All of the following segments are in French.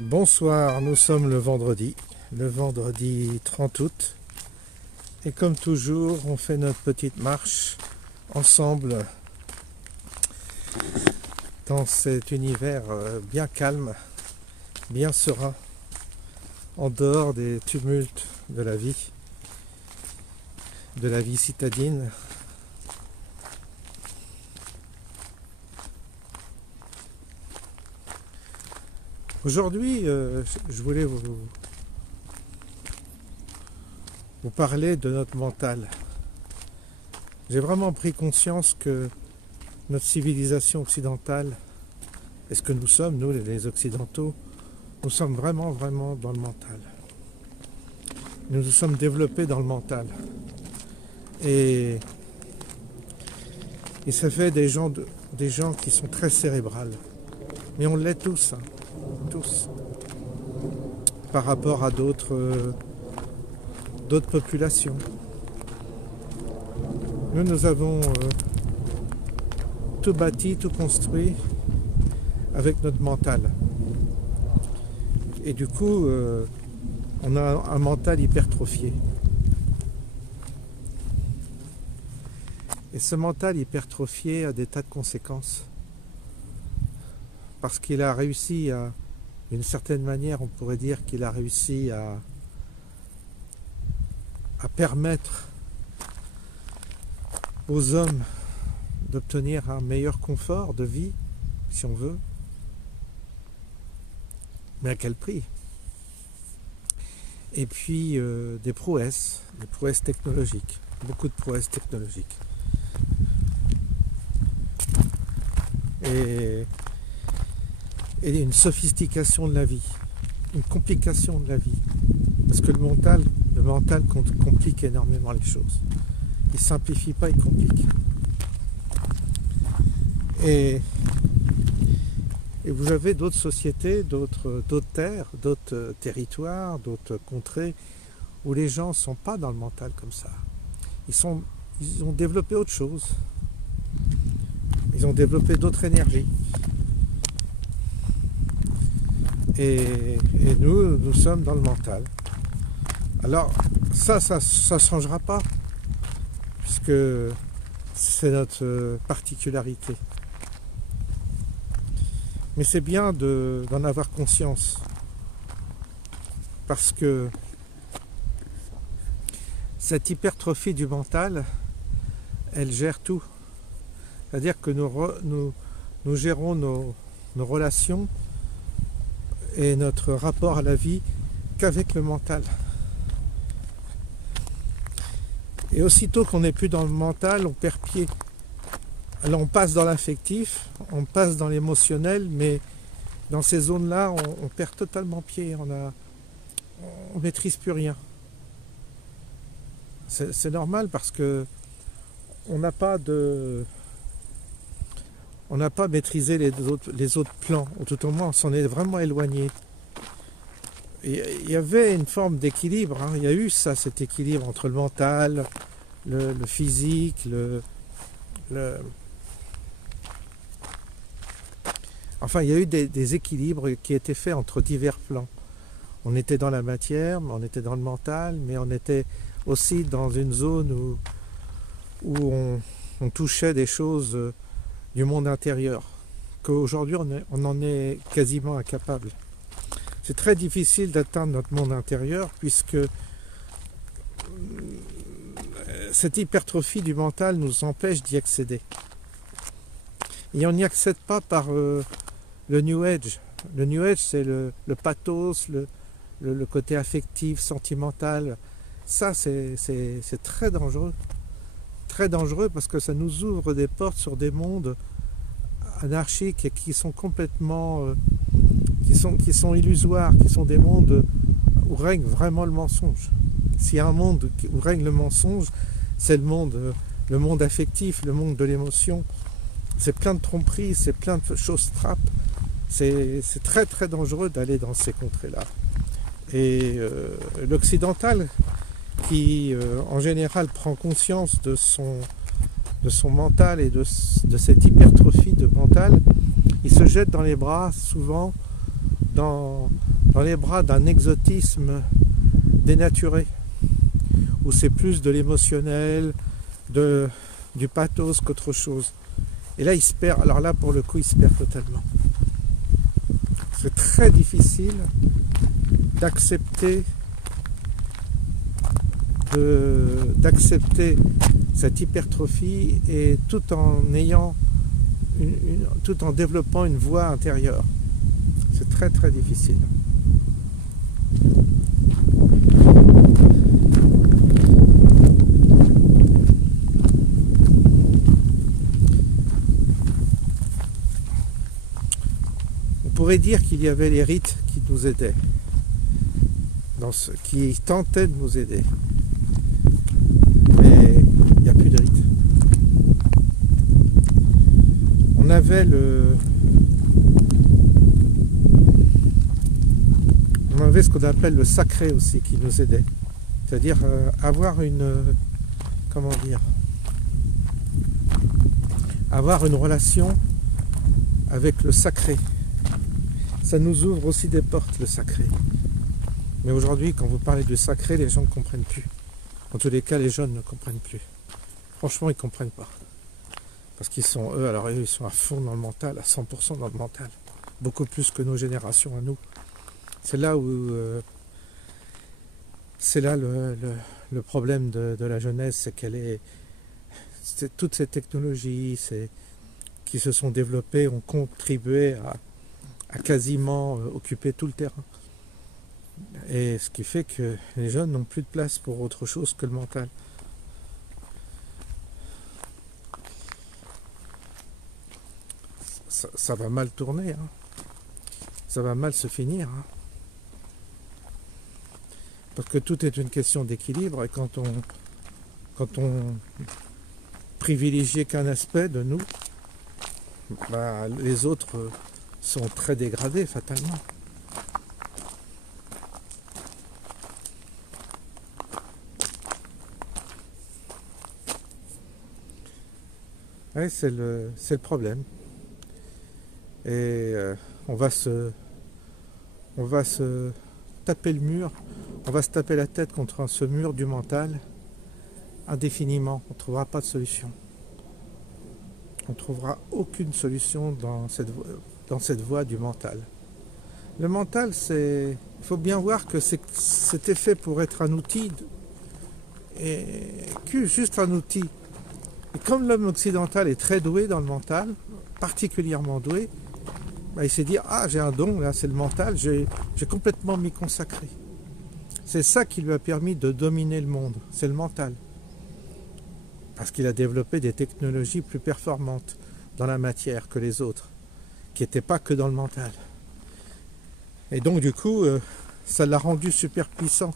Bonsoir, nous sommes le vendredi 30 août, et comme toujours, on fait notre petite marche ensemble dans cet univers bien calme, bien serein, en dehors des tumultes de la vie citadine. Aujourd'hui, je voulais vous parler de notre mental. J'ai vraiment pris conscience que notre civilisation occidentale, et ce que nous sommes, nous les Occidentaux, nous sommes vraiment dans le mental. Nous nous sommes développés dans le mental. Et ça fait des gens qui sont très cérébrales. Mais on l'est tous, hein. Tous, par rapport à d'autres populations. Nous avons tout bâti, tout construit avec notre mental. Et du coup, on a un mental hypertrophié. Et ce mental hypertrophié a des tas de conséquences. Parce qu'il a réussi à, d'une certaine manière, on pourrait dire qu'il a réussi à permettre aux hommes d'obtenir un meilleur confort de vie, si on veut. Mais à quel prix? Et puis des prouesses technologiques, beaucoup de prouesses technologiques. Et une sophistication de la vie, une complication de la vie. Parce que le mental complique énormément les choses. Il ne simplifie pas, il complique. Et vous avez d'autres sociétés, d'autres terres, d'autres territoires, d'autres contrées, où les gens ne sont pas dans le mental comme ça. Ils ont développé autre chose. Ils ont développé d'autres énergies. Et nous sommes dans le mental. Alors, ça ne changera pas, puisque c'est notre particularité. Mais c'est bien d'en avoir conscience, parce que cette hypertrophie du mental, elle gère tout. C'est-à-dire que nous gérons nos relations et notre rapport à la vie qu'avec le mental. Et aussitôt qu'on n'est plus dans le mental, on perd pied. Alors on passe dans l'affectif, on passe dans l'émotionnel, mais dans ces zones-là, on perd totalement pied, on maîtrise plus rien. C'est normal parce que on n'a pas maîtrisé les autres plans, ou tout au moins on s'en est vraiment éloigné. Il y avait une forme d'équilibre, hein. Il y a eu cet équilibre entre le mental, le physique, enfin il y a eu des équilibres qui étaient faits entre divers plans. On était dans la matière, on était dans le mental, mais on était aussi dans une zone où on touchait des choses du monde intérieur, qu'aujourd'hui on en est quasiment incapable. C'est très difficile d'atteindre notre monde intérieur, puisque cette hypertrophie du mental nous empêche d'y accéder. Et on n'y accède pas par le New Age. Le New Age, c'est le pathos, le côté affectif, sentimental. Ça, c'est très dangereux. Très dangereux parce que ça nous ouvre des portes sur des mondes anarchiques et qui sont complètement... qui sont illusoires, qui sont des mondes où règne vraiment le mensonge. S'il y a un monde où règne le mensonge, c'est le monde affectif, le monde de l'émotion. C'est plein de tromperies, c'est plein de choses trappes. C'est très très dangereux d'aller dans ces contrées-là. Et l'occidental, qui en général prend conscience de son mental et de cette hypertrophie de mental, il se jette dans les bras, souvent, dans les bras d'un exotisme dénaturé, où c'est plus de l'émotionnel, du pathos qu'autre chose. Et là, il se perd. Alors là, pour le coup, il se perd totalement. C'est très difficile d'accepter cette hypertrophie et tout en développant une voix intérieure. C'est très très difficile. On pourrait dire qu'il y avait les rites qui nous aidaient, qui tentaient de nous aider. Mais il n'y a plus de rites. On avait ce qu'on appelle le sacré aussi qui nous aidait. C'est-à-dire avoir une relation avec le sacré. Ça nous ouvre aussi des portes, le sacré. Mais aujourd'hui, quand vous parlez du sacré, les gens ne comprennent plus. En tous les cas, les jeunes ne comprennent plus. Franchement, ils ne comprennent pas. Parce qu'ils sont, eux, ils sont à fond dans le mental, à 100% dans le mental. Beaucoup plus que nos générations à nous. C'est là le problème de la jeunesse, c'est toutes ces technologies qui se sont développées ont contribué à quasiment occuper tout le terrain. Et ce qui fait que les jeunes n'ont plus de place pour autre chose que le mental. Ça va mal tourner, hein. Ça va mal se finir, hein. Parce que tout est une question d'équilibre et quand on privilégie qu'un aspect de nous, les autres sont très dégradés fatalement. Ouais, c'est le problème. Et on va se taper le mur, on va se taper la tête contre ce mur du mental indéfiniment. On ne trouvera pas de solution. On ne trouvera aucune solution dans cette voie du mental. Le mental, il faut bien voir que c'était fait pour être un outil, et juste un outil. Et comme l'homme occidental est très doué dans le mental, particulièrement doué, il s'est dit, j'ai un don, là c'est le mental, j'ai complètement m'y consacré. C'est ça qui lui a permis de dominer le monde, c'est le mental. Parce qu'il a développé des technologies plus performantes dans la matière que les autres, qui n'étaient pas que dans le mental. Et donc du coup, ça l'a rendu super puissant.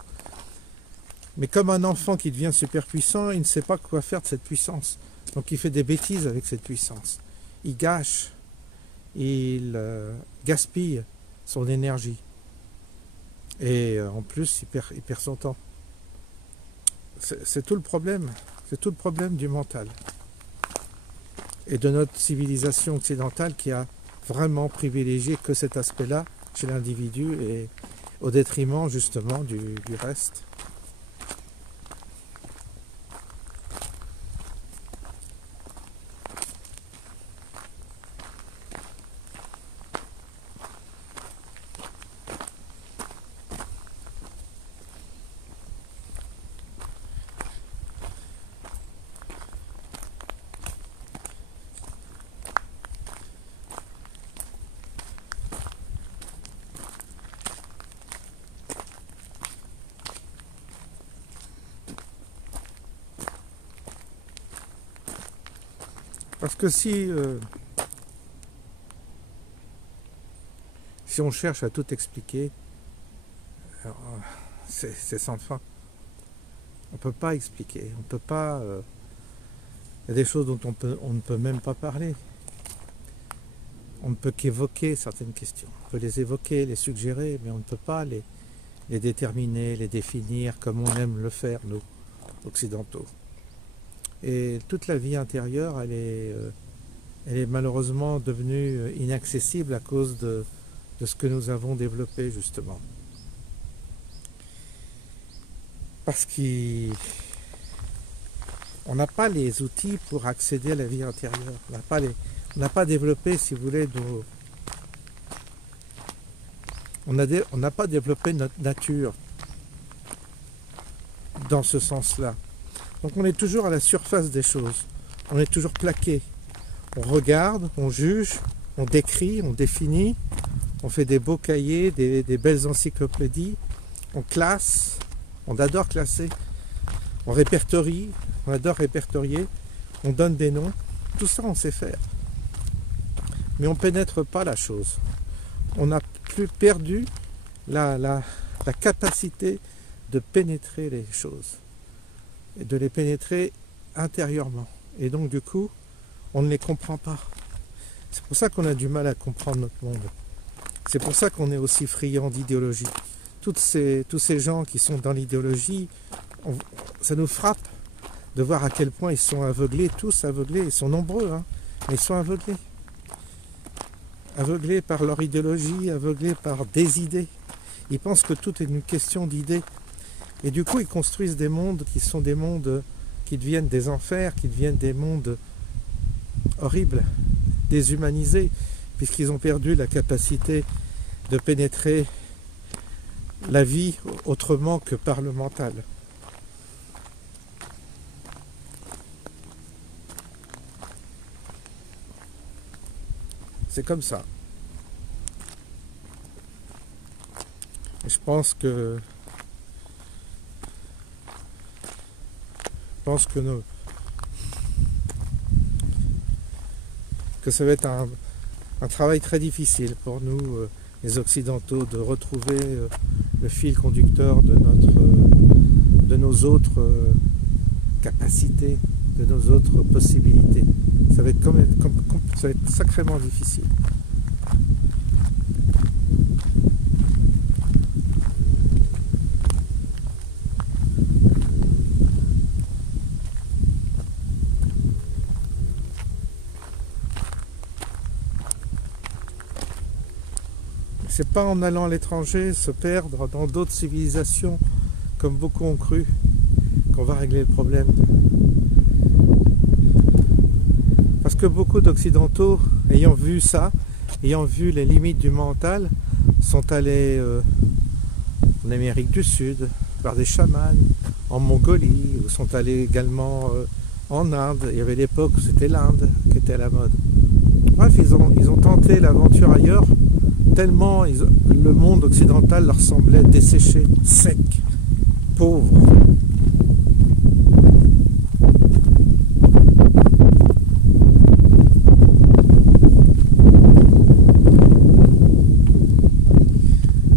Mais comme un enfant qui devient super puissant, il ne sait pas quoi faire de cette puissance. Donc il fait des bêtises avec cette puissance. Il gâche, il gaspille son énergie. Et en plus, il perd son temps. C'est tout le problème. C'est tout le problème du mental. Et de notre civilisation occidentale qui a vraiment privilégié que cet aspect-là chez l'individu et au détriment justement du reste. Parce que si on cherche à tout expliquer, c'est sans fin. On ne peut pas expliquer, on peut pas. Il y a des choses dont on ne peut même pas parler. On ne peut qu'évoquer certaines questions. On peut les évoquer, les suggérer, mais on ne peut pas les déterminer, les définir comme on aime le faire, nous, occidentaux. Et toute la vie intérieure, elle est malheureusement devenue inaccessible à cause de ce que nous avons développé, justement. Parce qu'on n'a pas les outils pour accéder à la vie intérieure. On n'a pas développé, si vous voulez, on n'a pas développé notre nature dans ce sens-là. Donc on est toujours à la surface des choses. On est toujours plaqué. On regarde, on juge, on décrit, on définit, on fait des beaux cahiers, des belles encyclopédies, on classe, on adore classer, on répertorie, on adore répertorier, on donne des noms, tout ça on sait faire. Mais on ne pénètre pas la chose. On a plus perdu la capacité de pénétrer les choses, et de les pénétrer intérieurement. Et donc du coup, on ne les comprend pas. C'est pour ça qu'on a du mal à comprendre notre monde. C'est pour ça qu'on est aussi friand d'idéologie. Tous ces gens qui sont dans l'idéologie, ça nous frappe de voir à quel point ils sont aveuglés, tous aveuglés, ils sont nombreux, hein, mais ils sont aveuglés. Aveuglés par leur idéologie, aveuglés par des idées. Ils pensent que tout est une question d'idées. Et du coup, ils construisent des mondes qui sont des mondes qui deviennent des enfers, qui deviennent des mondes horribles, déshumanisés, puisqu'ils ont perdu la capacité de pénétrer la vie autrement que par le mental. C'est comme ça. Et je pense que ça va être un travail très difficile pour nous, les Occidentaux, de retrouver le fil conducteur de nos autres capacités, de nos autres possibilités. Ça va être sacrément difficile. C'est pas en allant à l'étranger se perdre dans d'autres civilisations, comme beaucoup ont cru, qu'on va régler le problème. Parce que beaucoup d'Occidentaux, ayant vu ça, ayant vu les limites du mental, sont allés en Amérique du Sud, voir des chamans, en Mongolie, ou sont allés également en Inde. Il y avait l'époque où c'était l'Inde qui était à la mode. Bref, ils ont tenté l'aventure ailleurs, tellement le monde occidental leur semblait desséché, sec, pauvre.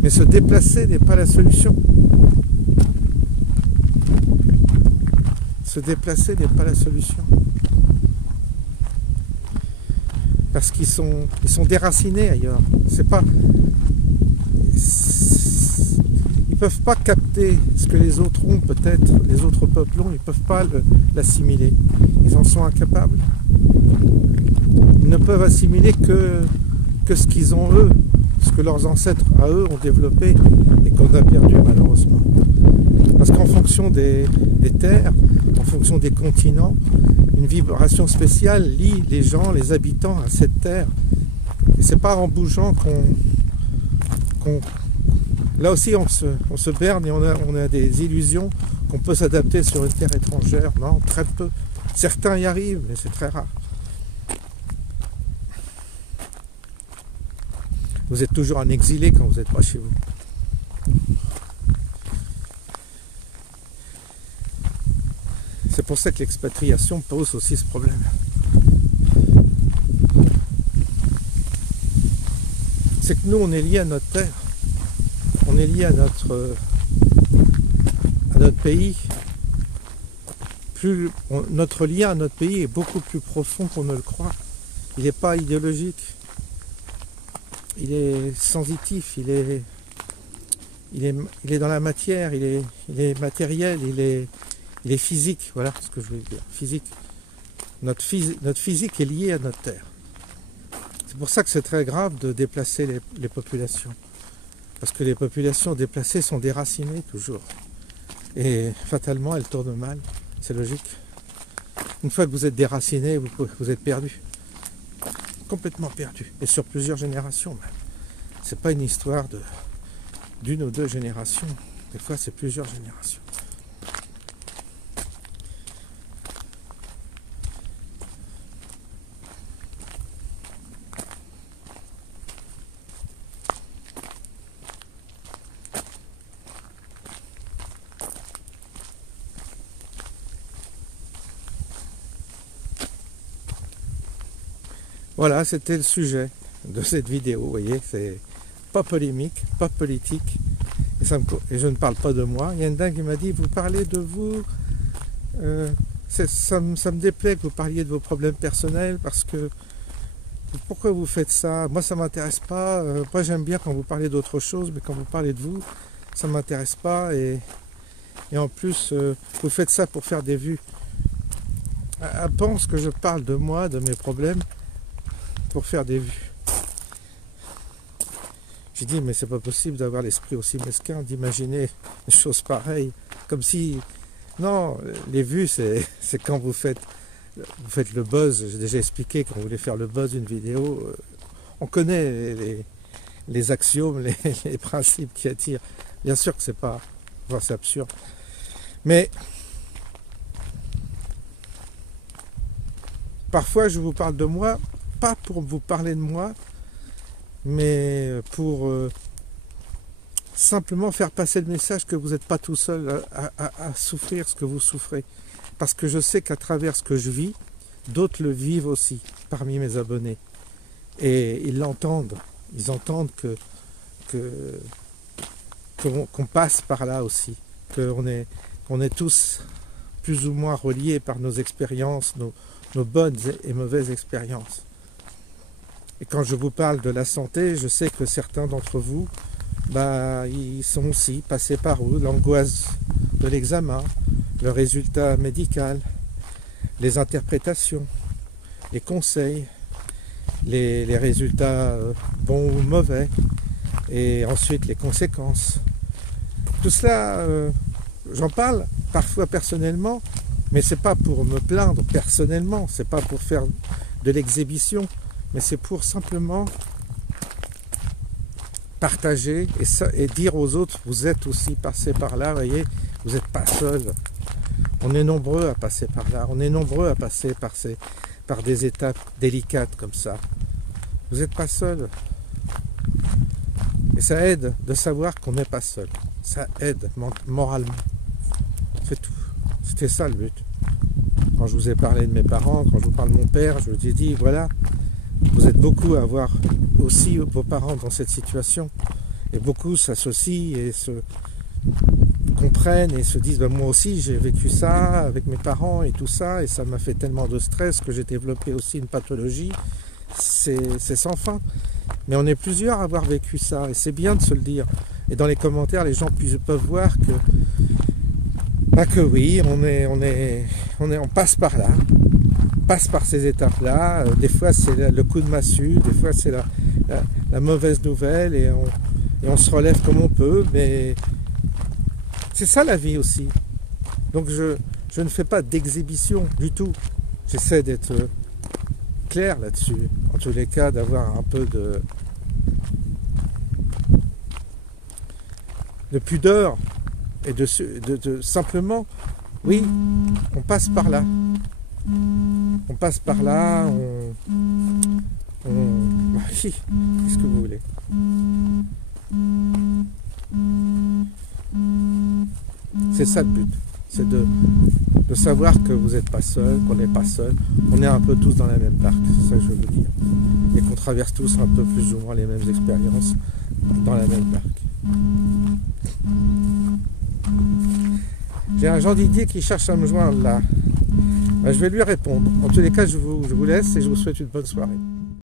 Mais se déplacer n'est pas la solution. Se déplacer n'est pas la solution. Parce qu'ils sont déracinés ailleurs. Ils peuvent pas capter ce que les autres ont, peut-être, les autres peuples ont, ils peuvent pas l'assimiler. Ils en sont incapables. Ils ne peuvent assimiler que ce qu'ils ont eux, ce que leurs ancêtres à eux ont développé et qu'on a perdu malheureusement. Parce qu'en fonction des terres, en fonction des continents, une vibration spéciale lie les gens, les habitants à cette terre. Et c'est pas en bougeant qu'on là aussi on se berne et on a des illusions qu'on peut s'adapter sur une terre étrangère. Non, très peu. Certains y arrivent, mais c'est très rare. Vous êtes toujours un exilé quand vous n'êtes pas chez vous. C'est pour ça que l'expatriation pose aussi ce problème. c'est que nous, on est lié à notre terre. On est lié à notre pays. Notre lien à notre pays est beaucoup plus profond qu'on ne le croit. Il n'est pas idéologique. Il est sensitif, il est dans la matière, il est matériel, il est physique, voilà ce que je voulais dire, physique. Notre physique est lié à notre terre. C'est pour ça que c'est très grave de déplacer les populations. Parce que les populations déplacées sont déracinées toujours. Et fatalement, elles tournent mal, c'est logique. Une fois que vous êtes déraciné, vous êtes perdu. Complètement perdu. Et sur plusieurs générations même. C'est pas une histoire d'une ou deux générations. Des fois, c'est plusieurs générations. Voilà, c'était le sujet de cette vidéo. Vous voyez, c'est pas polémique, pas politique. Et je ne parle pas de moi. Il y a une dame qui m'a dit, vous parlez de vous, ça me déplaît que vous parliez de vos problèmes personnels parce que pourquoi vous faites ça? Moi, ça m'intéresse pas. Moi, j'aime bien quand vous parlez d'autre chose, mais quand vous parlez de vous, ça m'intéresse pas. Et en plus, vous faites ça pour faire des vues. Elle pense que je parle de moi, de mes problèmes, pour faire des vues. J'ai dit, mais c'est pas possible d'avoir l'esprit aussi mesquin, d'imaginer des choses pareilles. Comme si... Non, les vues, c'est quand vous faites le buzz. J'ai déjà expliqué, quand vous voulez faire le buzz d'une vidéo, on connaît les axiomes, les principes qui attirent. Bien sûr que c'est pas... Enfin, c'est absurde. Mais... Parfois, je vous parle de moi, pas pour vous parler de moi, mais pour simplement faire passer le message que vous n'êtes pas tout seul à souffrir ce que vous souffrez. Parce que je sais qu'à travers ce que je vis, d'autres le vivent aussi, parmi mes abonnés. Et ils l'entendent. Ils entendent qu'on passe par là aussi. Qu'on est tous plus ou moins reliés par nos expériences, nos bonnes et mauvaises expériences. Et quand je vous parle de la santé, je sais que certains d'entre vous, ils sont aussi passés par où? L'angoisse de l'examen, le résultat médical, les interprétations, les conseils, les résultats bons ou mauvais, et ensuite les conséquences. Tout cela, j'en parle parfois personnellement, mais c'est pas pour me plaindre personnellement, c'est pas pour faire de l'exhibition, mais c'est pour simplement partager et dire aux autres, vous êtes aussi passés par là, voyez, vous n'êtes pas seuls. On est nombreux à passer par là, on est nombreux à passer par des étapes délicates comme ça. Vous n'êtes pas seuls. Et ça aide de savoir qu'on n'est pas seul. Ça aide moralement. C'est tout. C'était ça le but. Quand je vous ai parlé de mes parents, quand je vous parle de mon père, je vous ai dit, voilà, vous êtes beaucoup à avoir aussi vos parents dans cette situation. Et beaucoup s'associent et se comprennent et se disent, moi aussi j'ai vécu ça avec mes parents et tout ça, et ça m'a fait tellement de stress que j'ai développé aussi une pathologie. C'est sans fin. Mais on est plusieurs à avoir vécu ça, et c'est bien de se le dire. Et dans les commentaires, les gens peuvent voir que oui, on passe par là, on passe par ces étapes-là. Des fois, c'est le coup de massue, des fois, c'est la mauvaise nouvelle, et on se relève comme on peut, mais c'est ça la vie aussi. Donc, je ne fais pas d'exhibition du tout. J'essaie d'être clair là-dessus. En tous les cas, d'avoir un peu de pudeur et de simplement, oui, on passe par là. On passe par là, oui, qu'est-ce que vous voulez? C'est ça le but. C'est de savoir que vous n'êtes pas seul, qu'on n'est pas seul. On est un peu tous dans la même barque, c'est ça que je veux vous dire. Et qu'on traverse tous un peu plus ou moins les mêmes expériences dans la même barque. J'ai un Jean Didier qui cherche à me joindre là. Ben, je vais lui répondre. En tous les cas, je vous laisse et je vous souhaite une bonne soirée.